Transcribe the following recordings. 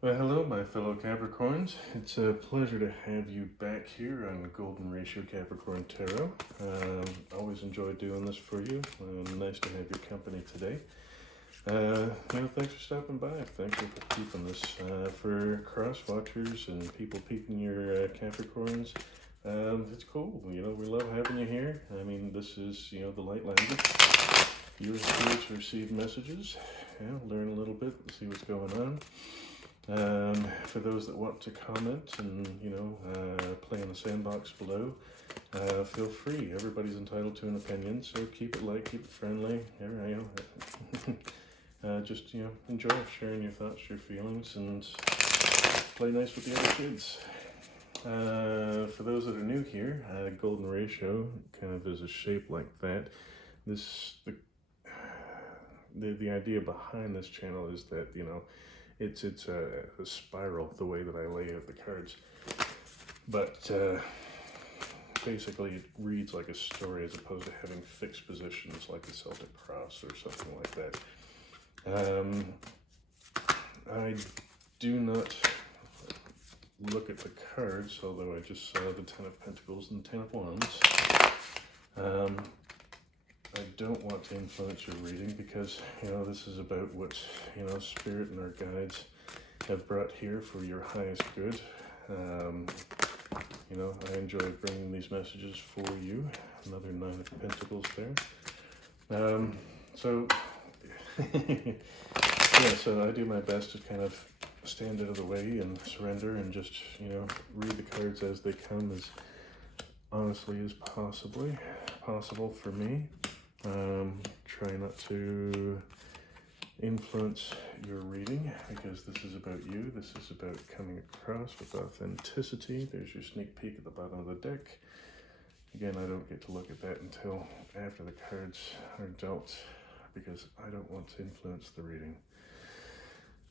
Well, hello, my fellow Capricorns. It's a pleasure to have you back here on Golden Ratio Capricorn Tarot. Always enjoy doing this for you. Nice to have your company today. Thanks for stopping by. Thank you for keeping this. For cross watchers and people peeping your Capricorns, it's cool. We love having you here. I mean, this is, the light language. You're here to receive messages, learn a little bit, see what's going on. For those that want to comment and, play in the sandbox below, feel free. Everybody's entitled to an opinion, so keep it light, keep it friendly. Just, enjoy sharing your thoughts, your feelings, and play nice with the other kids. For those that are new here, Golden Ratio kind of is a shape like that. The idea behind this channel is that, it's a spiral, the way that I lay out the cards. But basically it reads like a story as opposed to having fixed positions like the Celtic cross or something like that. I do not look at the cards, although I just saw the Ten of Pentacles and the Ten of Wands. I don't want to influence your reading because, this is about what, Spirit and our guides have brought here for your highest good. I enjoy bringing these messages for you. Another Nine of Pentacles there. So I do my best to kind of stand out of the way and surrender and just, read the cards as they come as honestly as possible for me. Try not to influence your reading because this is about you. This is about coming across with authenticity. There's your sneak peek at the bottom of the deck. Again, I don't get to look at that until after the cards are dealt because I don't want to influence the reading.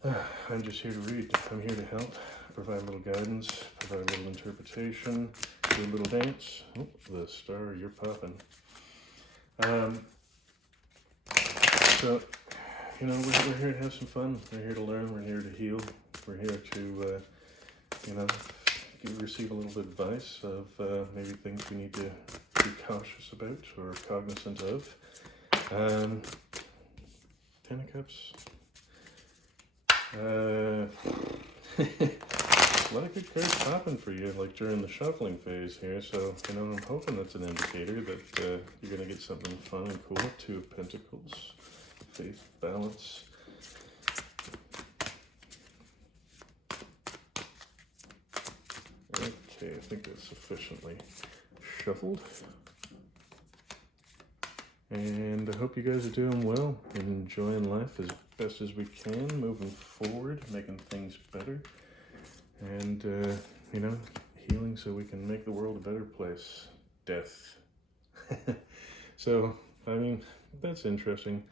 I'm just here to read. I'm here to help, provide a little guidance, provide a little interpretation, do a little dance. Oh, the star, you're popping. So, we're here to have some fun. We're here to learn. We're here to heal. We're here to, receive a little bit of advice of maybe things we need to be cautious about or cognizant of. Ten of Cups. A lot of good cards popping for you, like during the shuffling phase here. So, I'm hoping that's an indicator that you're going to get something fun and cool. Two of Pentacles, faith, balance. Okay, I think that's sufficiently shuffled. And I hope you guys are doing well and enjoying life as best as we can, moving forward, making things better. And, healing so we can make the world a better place. Death. So, that's interesting.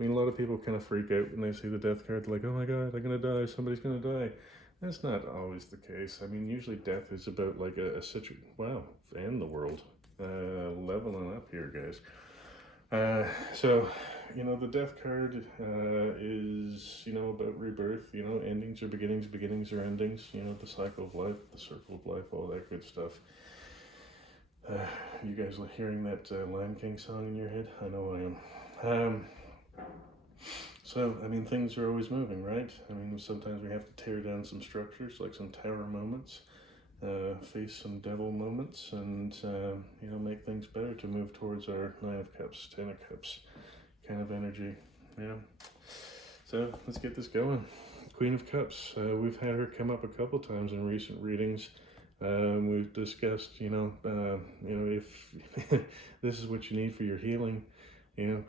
A lot of people kind of freak out when they see the death card. They're like, oh my God, I'm going to die. Somebody's going to die. That's not always the case. Usually death is about like a situation. Wow, and the world. Leveling up here, guys. So, the death card is, about rebirth, endings or beginnings, beginnings or endings, the cycle of life, the circle of life, all that good stuff. You guys hearing that Lion King song in your head? I know I am. So, things are always moving, right? Sometimes we have to tear down some structures, like some tower moments, face some devil moments, and, make things better to move towards our Nine of Cups, Ten of Cups kind of energy. Yeah. So, let's get this going. Queen of Cups. We've had her come up a couple times in recent readings. We've discussed, if this is what you need for your healing,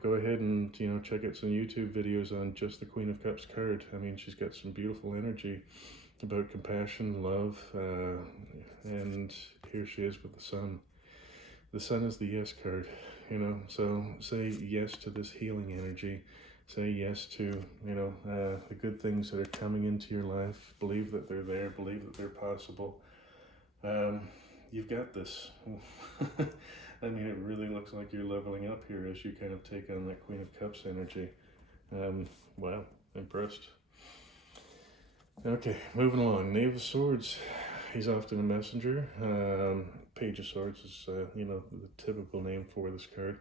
go ahead and, check out some YouTube videos on just the Queen of Cups card. She's got some beautiful energy about compassion, love, and here she is with the Sun. The Sun is the yes card, so say yes to this healing energy. Say yes to, the good things that are coming into your life. Believe that they're there, believe that they're possible. You've got this. It really looks like you're leveling up here as you kind of take on that Queen of Cups energy. Wow, impressed. Okay, moving along. Knave of Swords. He's often a messenger. Page of Swords is, the typical name for this card.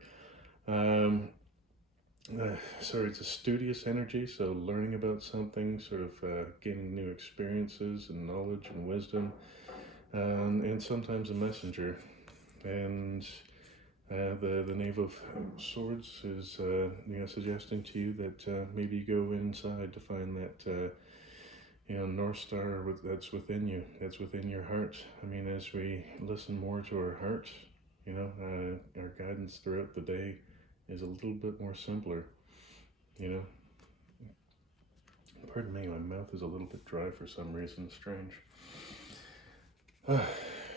Sorry, it's a studious energy, so learning about something, sort of gaining new experiences and knowledge and wisdom, and sometimes a messenger. And the Knave of Swords is suggesting to you that maybe you go inside to find that North Star that's within you, that's within your heart. I mean, as we listen more to our heart, our guidance throughout the day is a little bit more simpler. Pardon me, my mouth is a little bit dry for some reason. Strange.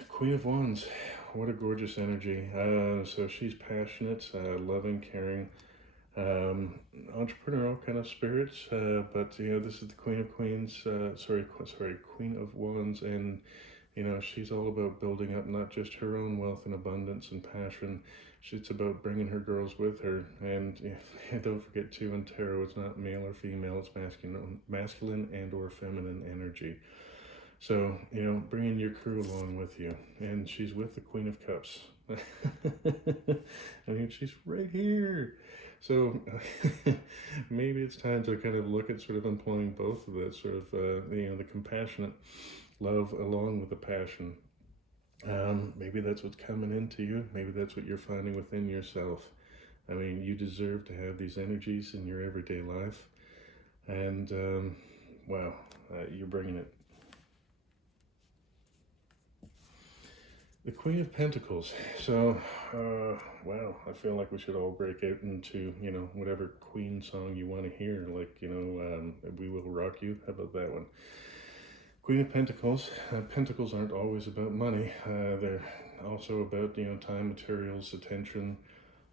Queen of Wands. What a gorgeous energy. So she's passionate, loving, caring, entrepreneurial kind of spirits, but this is the Queen of Queens, Queen of Wands, and she's all about building up not just her own wealth and abundance and passion. It's about bringing her girls with her, and don't forget too, in tarot, it's not male or female, it's masculine and or feminine energy. So, bringing your crew along with you. And she's with the Queen of Cups. I mean, she's right here. So, maybe it's time to kind of look at sort of employing both of that sort of, the compassionate love along with the passion. Maybe that's what's coming into you. Maybe that's what you're finding within yourself. I mean, you deserve to have these energies in your everyday life. And, wow, you're bringing it. The Queen of Pentacles. So, wow, I feel like we should all break out into, whatever Queen song you want to hear. Like, We Will Rock You. How about that one? Queen of Pentacles. Pentacles aren't always about money. They're also about, time, materials, attention.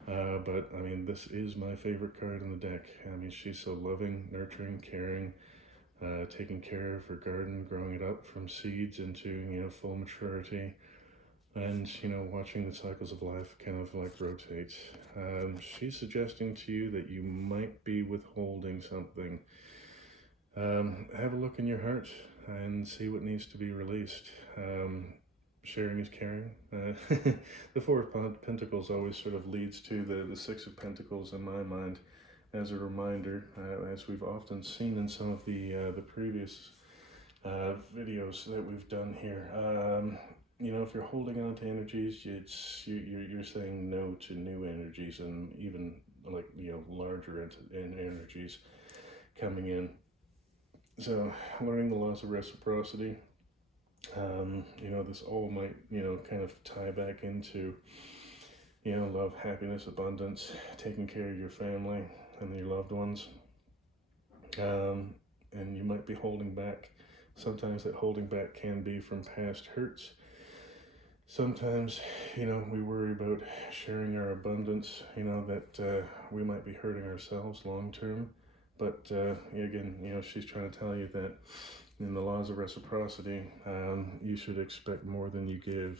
But, I mean, this is my favorite card in the deck. I mean, she's so loving, nurturing, caring, taking care of her garden, growing it up from seeds into, full maturity. And, watching the cycles of life kind of like rotate. She's suggesting to you that you might be withholding something. Have a look in your heart and see what needs to be released. Sharing is caring. The Four of Pentacles always sort of leads to the Six of Pentacles in my mind as a reminder, as we've often seen in some of the previous videos that we've done here. If you're holding on to energies, you're saying no to new energies and even like larger energies coming in. So learning the laws of reciprocity, this all might kind of tie back into love, happiness, abundance, taking care of your family and your loved ones, and you might be holding back. Sometimes that holding back can be from past hurts. Sometimes, we worry about sharing our abundance, that we might be hurting ourselves long term. But again, she's trying to tell you that in the laws of reciprocity, you should expect more than you give.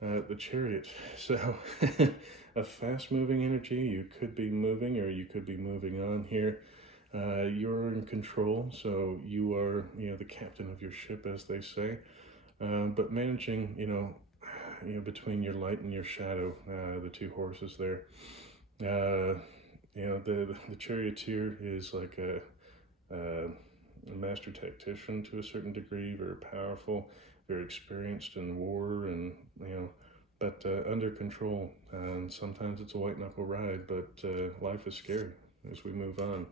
The Chariot. So, a fast-moving energy. You could be moving or you could be moving on here. You're in control, so you are, the captain of your ship, as they say. But managing, between your light and your shadow, the two horses there. The charioteer is like a master tactician to a certain degree, very powerful, very experienced in war, and but under control. And sometimes it's a white knuckle ride, but life is scary as we move on.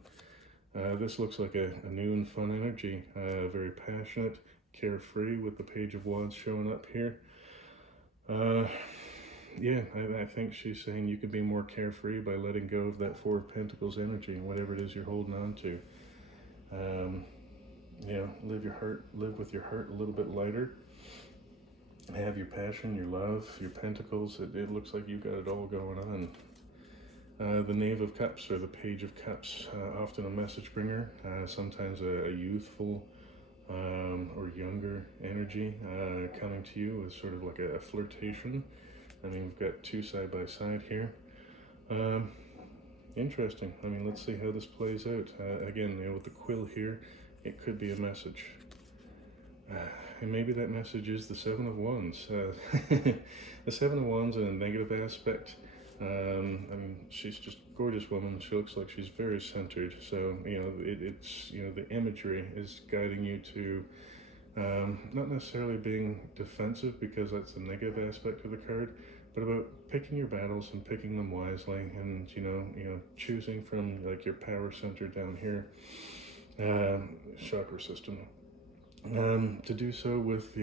This looks like a new and fun energy, very passionate, carefree, with the Page of Wands showing up here. I think she's saying you could be more carefree by letting go of that Four of Pentacles energy and whatever it is you're holding on to. Live with your heart a little bit lighter. Have your passion, your love, your pentacles. It looks like you've got it all going on. The Knave of Cups, or the Page of Cups, often a message bringer, sometimes a youthful or younger energy coming to you with sort of like a flirtation. I mean, we've got two side by side here. Interesting. I mean, let's see how this plays out. Again, with the quill here, it could be a message. And maybe that message is the Seven of Wands. The Seven of Wands in a negative aspect. I mean, she's just a gorgeous woman. She looks like she's very centered. So, it's, the imagery is guiding you to not necessarily being defensive, because that's the negative aspect of the card, but about picking your battles and picking them wisely, and choosing from like your power center down here, chakra system, to do so with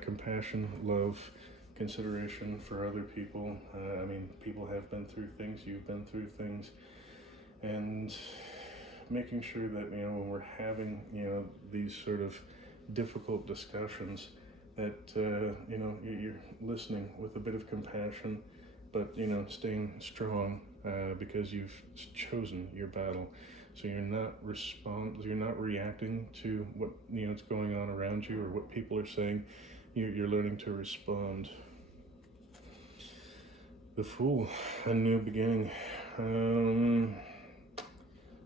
compassion, love, consideration for other people. I mean, people have been through things, you've been through things, and making sure that when we're having these sort of difficult discussions, that you're listening with a bit of compassion, but staying strong, because you've chosen your battle. So you're not reacting to what is going on around you or what people are saying. You're learning to respond. The Fool, a new beginning.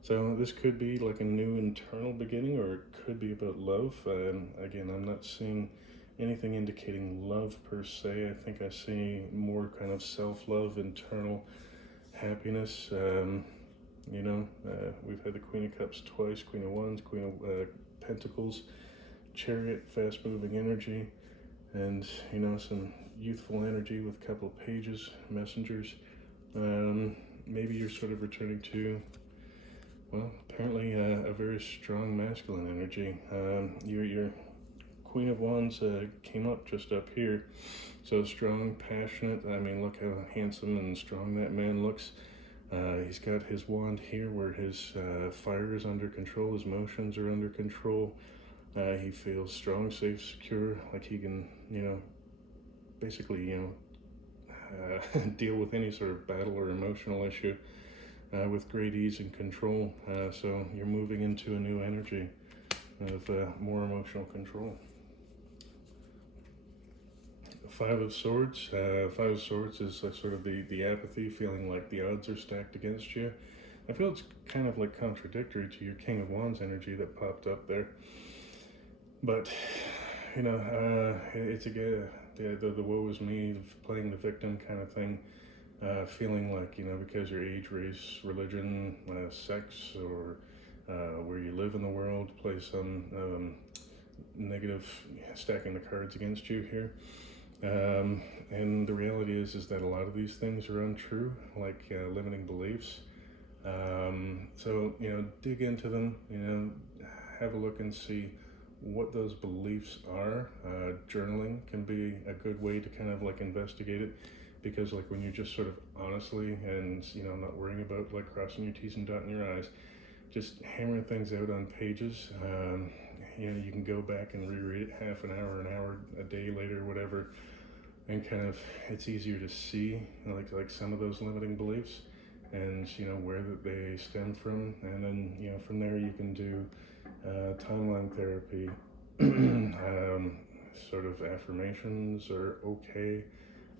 So this could be like a new internal beginning, or it could be about love. Again, I'm not seeing anything indicating love per se. I think I see more kind of self-love, internal happiness. We've had the Queen of Cups twice, Queen of Wands, Queen of Pentacles, Chariot, fast-moving energy, and some youthful energy with a couple of pages, messengers. Maybe you're sort of returning to, well, apparently a very strong masculine energy. Your Queen of Wands came up just up here, so strong, passionate. I mean, look how handsome and strong that man looks. He's got his wand here where his fire is under control, his emotions are under control. He feels strong, safe, secure, like he can, basically, deal with any sort of battle or emotional issue with great ease and control. So you're moving into a new energy of more emotional control. Five of Swords. Five of Swords is sort of the apathy, feeling like the odds are stacked against you. I feel it's kind of like contradictory to your King of Wands energy that popped up there. But, it's again, the woe is me, playing the victim kind of thing. Feeling like, because your age, race, religion, sex, or where you live in the world plays some negative, stacking the cards against you here. And the reality is that a lot of these things are untrue, like limiting beliefs. So, dig into them, have a look and see what those beliefs are. Journaling can be a good way to kind of like investigate it, because like when you're just sort of honestly and, not worrying about like crossing your T's and dotting your I's, just hammering things out on pages, you can go back and reread it half an hour, a day later, whatever, and kind of, it's easier to see like some of those limiting beliefs and, where that they stem from. And then, from there you can do timeline therapy. Sort of affirmations are okay,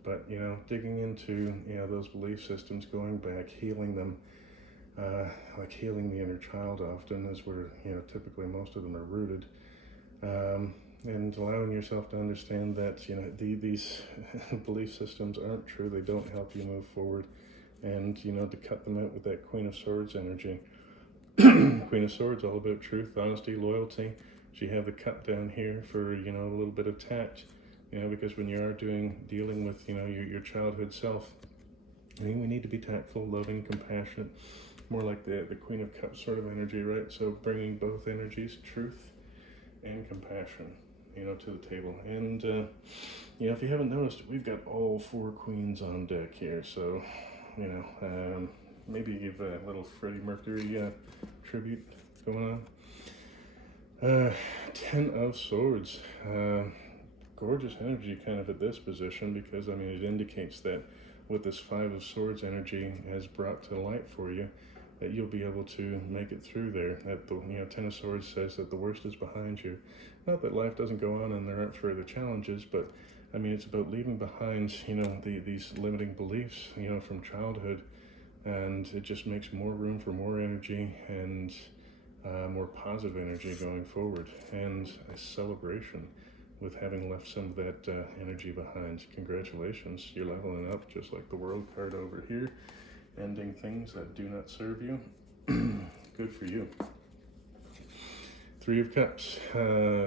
but, digging into, those belief systems, going back, healing them, like healing the inner child often is where, typically most of them are rooted. And allowing yourself to understand that, these belief systems aren't true, they don't help you move forward, and, to cut them out with that Queen of Swords energy. Queen of Swords, all about truth, honesty, loyalty. So you have the cut down here for, a little bit of tact, because when you are dealing with, your childhood self, we need to be tactful, loving, compassionate, more like the Queen of Cups sort of energy, right? So bringing both energies, truth and compassion, to the table. And, if you haven't noticed, we've got all four queens on deck here. So, maybe give a little Freddie Mercury tribute going on. 10 of Swords. Gorgeous energy kind of at this position, because, it indicates that what this Five of Swords energy has brought to light for you, that you'll be able to make it through there. That the 10 of Swords says that the worst is behind you. Not that life doesn't go on and there aren't further challenges, but it's about leaving behind these limiting beliefs from childhood, and it just makes more room for more energy and more positive energy going forward, and a celebration with having left some of that energy behind. Congratulations, you're leveling up just like the World card over here, ending things that do not serve you. Good for you. Three of Cups,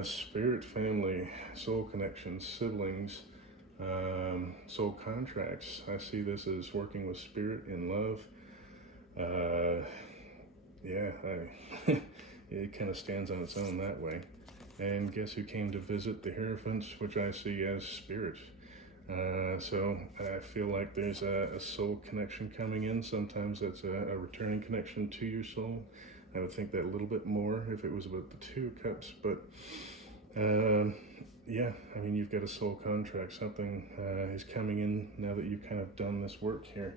spirit, family, soul connections, siblings, soul contracts. I see this as working with spirit in love. It kind of stands on its own that way. And guess who came to visit the Hierophant, which I see as spirit. So I feel like there's a soul connection coming in. Sometimes that's a returning connection to your soul. I would think that a little bit more if it was about the Two of Cups, but yeah, I mean, you've got a soul contract. Something is coming in now that you've kind of done this work here.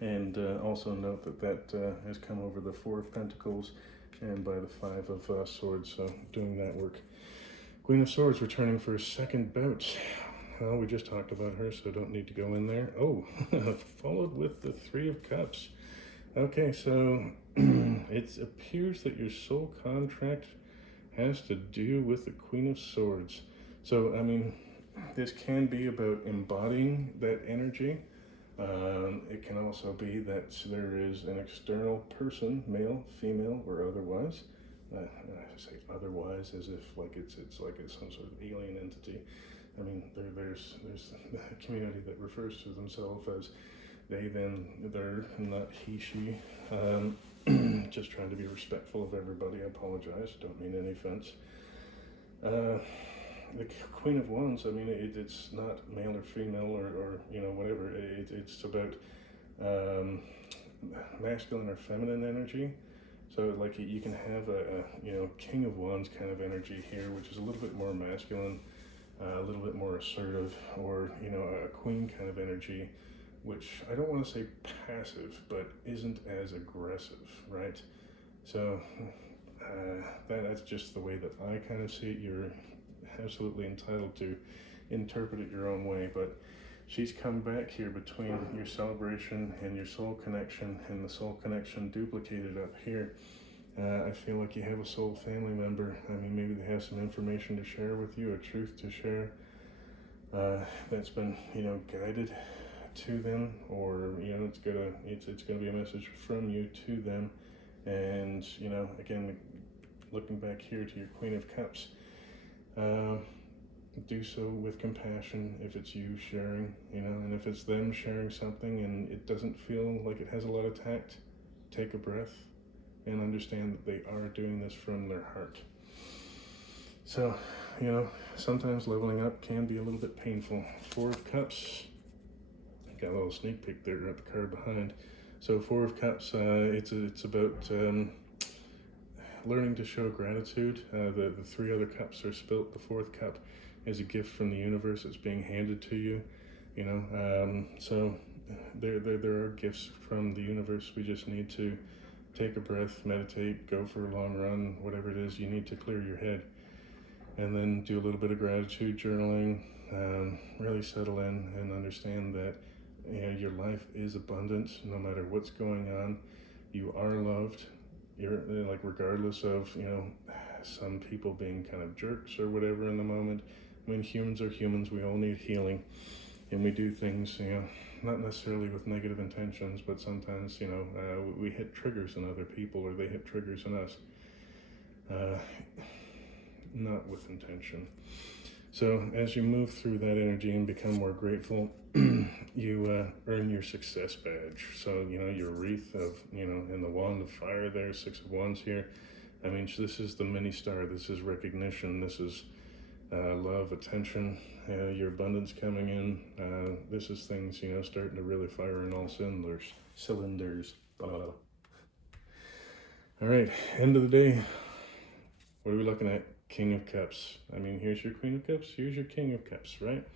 And also note that has come over the Four of Pentacles and by the Five of Swords, so doing that work. Queen of Swords returning for a second bout. Well, we just talked about her, so don't need to go in there. Oh, followed with the Three of Cups. Okay, so it appears that your soul contract has to do with the Queen of Swords. So, I mean, this can be about embodying that energy. It can also be that there is an external person, male, female, or otherwise. I say otherwise as if like it's some sort of alien entity. I mean, there's a community that refers to themselves as they, them, their, not he, she. Just trying to be respectful of everybody. I apologize. Don't mean any offense. The Queen of Wands, I mean, it's not male or female or you know, whatever. It's about masculine or feminine energy. So like you can have a you know, King of Wands kind of energy here, which is a little bit more masculine, a little bit more assertive, or you know, a queen kind of energy, which I don't want to say passive, but isn't as aggressive, right? So that's just the way that I kind of see it. You're absolutely entitled to interpret it your own way, but she's come back here between your celebration and your soul connection, and the soul connection duplicated up here. I feel like you have a soul family member. I mean, maybe they have some information to share with you, a truth to share, that's been, you know, guided to them, or you know, it's gonna be a message from you to them. And you know, again, looking back here to your Queen of Cups, do so with compassion if it's you sharing, you know, and if it's them sharing something and it doesn't feel like it has a lot of tact, take a breath and understand that they are doing this from their heart. So, you know, sometimes leveling up can be a little bit painful. Four of Cups, got a little sneak peek there at the card behind. So Four of Cups, it's about learning to show gratitude. The three other cups are spilt. The fourth cup is a gift from the universe that's being handed to you. You know, so there are gifts from the universe. We just need to take a breath, meditate, go for a long run, whatever it is you need to clear your head, and then do a little bit of gratitude journaling. Really settle in and understand that, you know, your life is abundant no matter what's going on. You are loved. You're like, regardless of, you know, some people being kind of jerks or whatever in the moment. I mean, humans are humans. We all need healing, and we do things, you know, not necessarily with negative intentions, but sometimes, you know, we hit triggers in other people, or they hit triggers in us, not with intention. So as you move through that energy and become more grateful, you earn your success badge. So, you know, your wreath of, you know, and the wand of fire there, Six of Wands here. I mean, this is the mini star. This is recognition. This is love, attention, your abundance coming in. This is things, you know, starting to really fire in all cylinders. Blah, blah, blah. All right, end of the day. What are we looking at? King of Cups. I mean, here's your Queen of Cups, here's your King of Cups, right?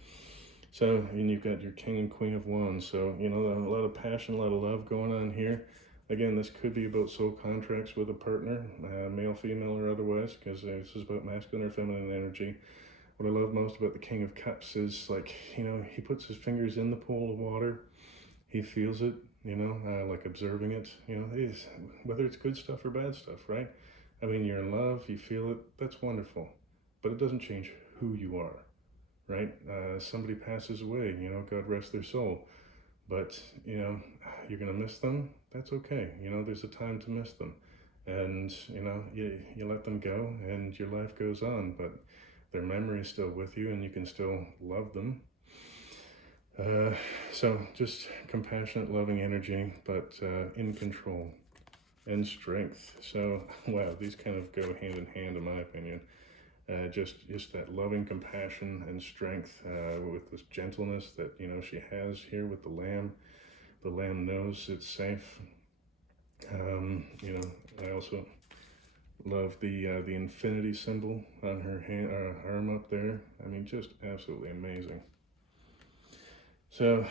So, and you've got your King and Queen of Wands. So, you know, a lot of passion, a lot of love going on here. Again, this could be about soul contracts with a partner, male, female, or otherwise, because this is about masculine or feminine energy. What I love most about the King of Cups is, like, you know, he puts his fingers in the pool of water. He feels it. you know, like observing it, you know, whether it's good stuff or bad stuff, right? I mean, you're in love, you feel it, that's wonderful, but it doesn't change who you are, right? Somebody passes away, you know, God rest their soul, but, you know, you're going to miss them, that's okay. You know, there's a time to miss them, and, you know, you let them go and your life goes on, but their memory is still with you and you can still love them. So just compassionate, loving energy, but in control and strength. So wow, these kind of go hand in hand, in my opinion. Just that loving compassion and strength with this gentleness that, you know, she has here with the lamb. The lamb knows it's safe. You know, I also love the infinity symbol on her hand, arm up there. I mean, just absolutely amazing. So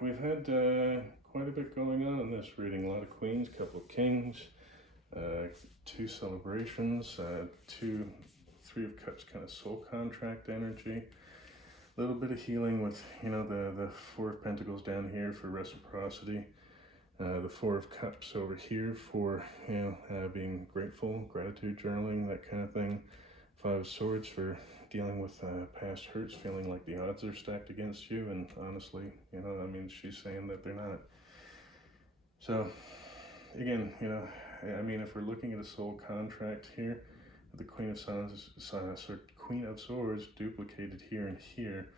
we've had quite a bit going on in this reading. A lot of queens, a couple of kings, 2 celebrations, 3 of cups, kind of soul contract energy. A little bit of healing with, you know, the 4 of pentacles down here for reciprocity. The 4 of cups over here for, you know, being grateful, gratitude journaling, that kind of thing. 5 of swords for dealing with past hurts, feeling like the odds are stacked against you, and honestly, you know, I mean, she's saying that they're not. So, again, you know, I mean, if we're looking at a soul contract here, the Queen of Swords duplicated here and here,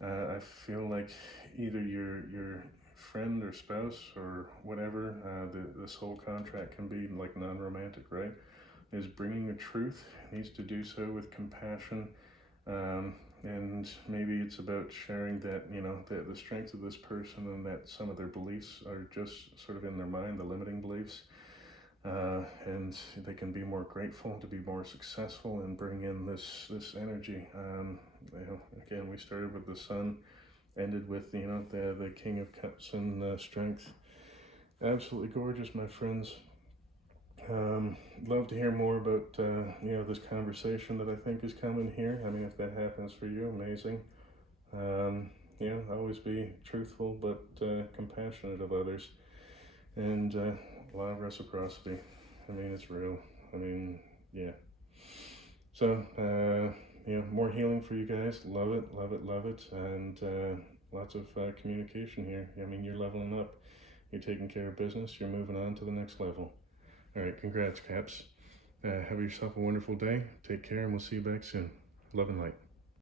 I feel like either your friend or spouse or whatever, the soul contract can be like non-romantic, right? Is bringing a truth, needs to do so with compassion, and maybe it's about sharing that, you know, the strength of this person and that some of their beliefs are just sort of in their mind, the limiting beliefs, and they can be more grateful to be more successful and bring in this energy. You know, again, we started with the Sun, ended with, you know, the King of Cups and strength. Absolutely gorgeous, my friends. Love to hear more about, you know, this conversation that I think is coming here. I mean, if that happens for you, amazing. Yeah, always be truthful but compassionate of others, and a lot of reciprocity. I mean, it's real. I mean, yeah. So, you know, more healing for you guys. Love it, love it, love it, and lots of communication here. I mean, you're leveling up. You're taking care of business. You're moving on to the next level. All right, congrats, Caps. Have yourself a wonderful day. Take care, and we'll see you back soon. Love and light.